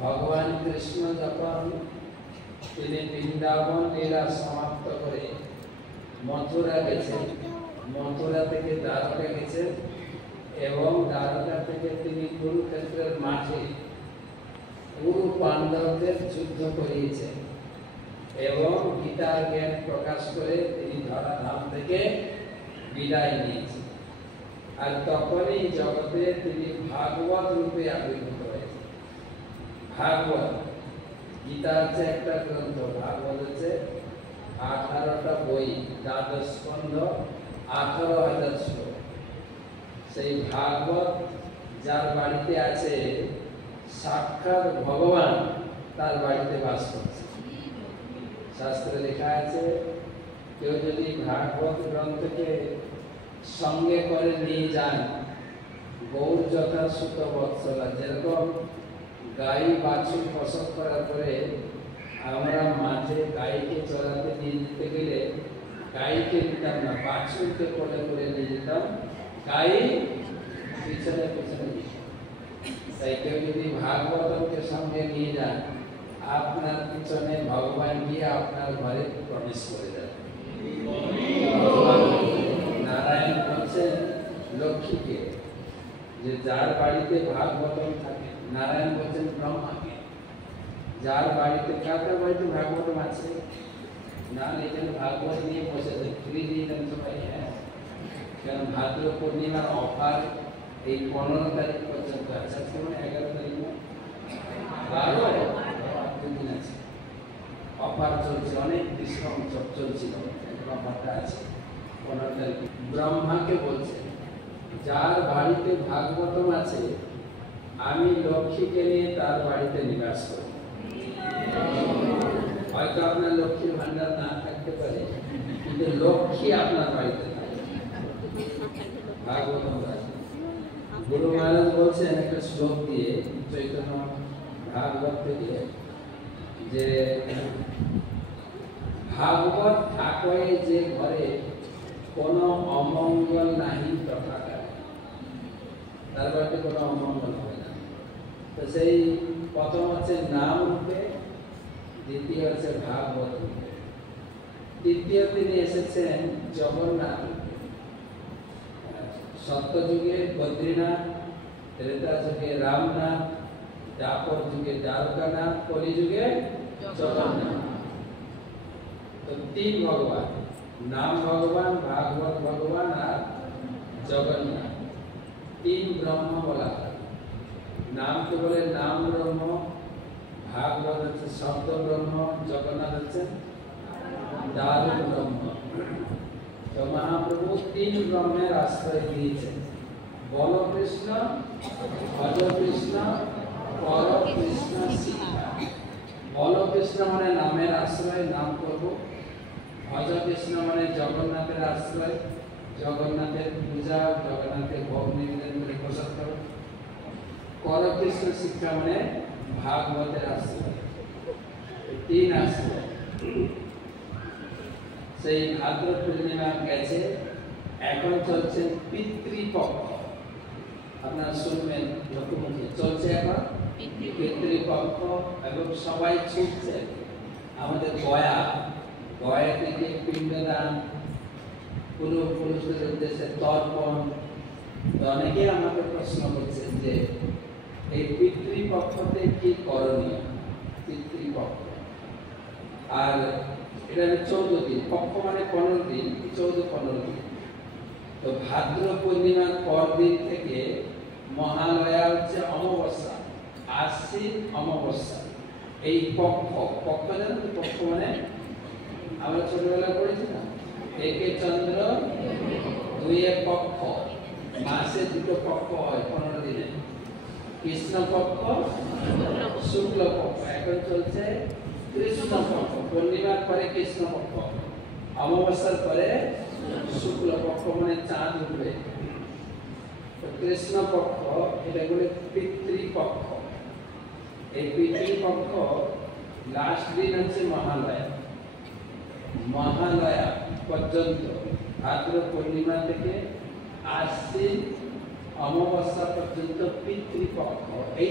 भगवान कृष्ण जखन बृंदावन लीला समाप्त करे मथुरा गेছেন मथुरा থেকে দ্বারকা গেছেন এবং দ্বারকা থেকে তিনি কুরুক্ষেত্রের মাঠে গুরু পাণ্ডবদের যুদ্ধ করিয়েছেন এবং গীতার জ্ঞান প্রকাশ করে তিনি ধরাধাম থেকে বিদায় নিয়েছেন। আর তখনই জগতে তিনি ভাগবত রূপে আবির্ভূত হয়েছেন। ভাগবত গীতা হচ্ছে একটা গ্রন্থ, ভাগবত হচ্ছে 18টা বই, দ্বাদশ স্কন্ধ, 18,000 শ্লোক। সেই ভাগবত যার বাড়িতে আছে সাক্ষাৎ ভগবান তার বাড়িতে বাস করছে। শাস্ত্রে লেখা আছে কেউ যদি ভাগবত গ্রন্থকে সঙ্গে করে নিয়ে যান, গৌর যথা সুত বৎসলা, যেরকম গাই বাছুর প্রসব করার পরে আমরা মাঠে গাইকে চড়াতে নিয়ে যেতে গেলে গাইকে নিতাম না, বাছুরকে কোলে করে নিয়ে যেতাম, গাই পিছনে পিছনে। তাই কেউ যদি ভাগবতকে সঙ্গে নিয়ে যান, আপনার পিছনে ভগবান গিয়ে আপনার ঘরে প্রবেশ করে যাবে। নারায়ণ বলছেন লক্ষ্মীকে যে যার বাড়িতে ভাগবতম থাকে, নারায়ণ বলছেন ব্রহ্মাকে যার বাড়িতে, কার বাড়িতে ভাগবতম আছে না, এখানে ভাগবত নিয়ে বসে ফ্রি দিয়ে দেন সবাই। হ্যাঁ, কারণ ভাদ্র পূর্ণিমার অফার এই 15 তারিখ পর্যন্ত আছে। আজকে মানে 11 তারিখ না, 12 দিন আছে অফার চলছে, অনেক ডিসকাউন্ট চলছিল, অফারটা আছে 15 তারিখ। ব্রহ্মাকে বলছেন যার বাড়িতে ভাগবতম আছে আমি লক্ষ্মীকে নিয়ে তার বাড়িতে নিবাস করি। হয়তো আপনার লক্ষ্মীর ভান্ডার না থাকতে পারে, কিন্তু লক্ষ্মী আপনার বাড়িতে থাকে। ভাগবতম গুরু মহারাজ বলছেন একটা শ্লোক দিয়ে চৈতন্য ভাগবত থেকে যে ভাগবত থাকে যে ঘরে কোনো অমঙ্গল নাহি প্রকার, তার বাড়িতে কোনো অমঙ্গল হয় না। তো সেই প্রথম হচ্ছে নাম রূপে, দ্বিতীয় হচ্ছে ভাগবত রূপে, তৃতীয় তিনি এসেছেন জগন্নাথ রূপে। সত্যযুগে বদ্রীনাথ, ত্রেতা যুগে রামনাথ, দ্বাপর যুগে দ্বারকানাথ, কলিযুগে জগন্নাথ। তো 3 ভগবান, নাম ভগবান, ভাগবত ভগবান আর জগন্নাথ। 3 ব্রহ্ম বলা হয়। নামকে বলে নাম ব্রহ্ম, ভাগবত হচ্ছে শব্দ ব্রহ্ম, জগন্নাথ হচ্ছে দারু ব্রহ্ম। তো মহাপ্রভু 3 ব্রহ্মের আশ্রয় দিয়েছেন, বল কৃষ্ণ, ভজ কৃষ্ণ, পর কৃষ্ণ শিক্ষা। বল কৃষ্ণ মানে নামের আশ্রয়, নাম করব। ভজ কৃষ্ণ মানে জগন্নাথের আশ্রয়, জগন্নাথের পূজা, জগন্নাথের ভোগ নিবেদন করে প্রসাদ করো। পর কৃষ্ণ শিক্ষা মানে ভাগবতের আশ্রয়। 3 আশ্রয়। সেই ভাদ্র পূর্ণিমা গেছে, এখন চলছে পিতৃপক্ষ। আপনারা শুনবেন লোকমুখে চলছে এখন পিতৃপক্ষ, এবং সবাই ছুটছে আমাদের গয়া থেকে পিণ্ডদান, পূর্বপুরুষদের উদ্দেশ্যে তর্পণ। অনেকে আমাকে প্রশ্ন করছেন যে এই পিতৃপক্ষতে কি করণীয়। পিতৃপক্ষ আর এটা 14 দিন, পক্ষ মানে 15 দিন, 14-15 দিন। তো ভাদ্র পূর্ণিমার পর দিন থেকে মহালয়া হচ্ছে অমাবস্যা, আশ্বিন অমাবস্যা। এই পক্ষ জানেন তো, পক্ষ মানে আমরা ছোটবেলা পড়েছি না, একে চন্দ্র, 2 পক্ষ, মাসে 2টো পক্ষ হয় 15 দিনে, কৃষ্ণ পক্ষ, শুক্ল পক্ষ। এখন চলছে কৃষ্ণ পক্ষ, পূর্ণিমার পরে কৃষ্ণ পক্ষ, অমাবস্যার পরে শুক্ল পক্ষ মানে চাঁদ উঠবে। কৃষ্ণ পক্ষ এটা বলে পিতৃপক্ষ। এই পিতৃপক্ষ লাস্ট দিন হচ্ছে মহালয়া। মহালয়া পর্যন্ত ভাদ্র পূর্ণিমা থেকে আশ্বিন অমাবস্যা পর্যন্ত পিতৃপক্ষ। এই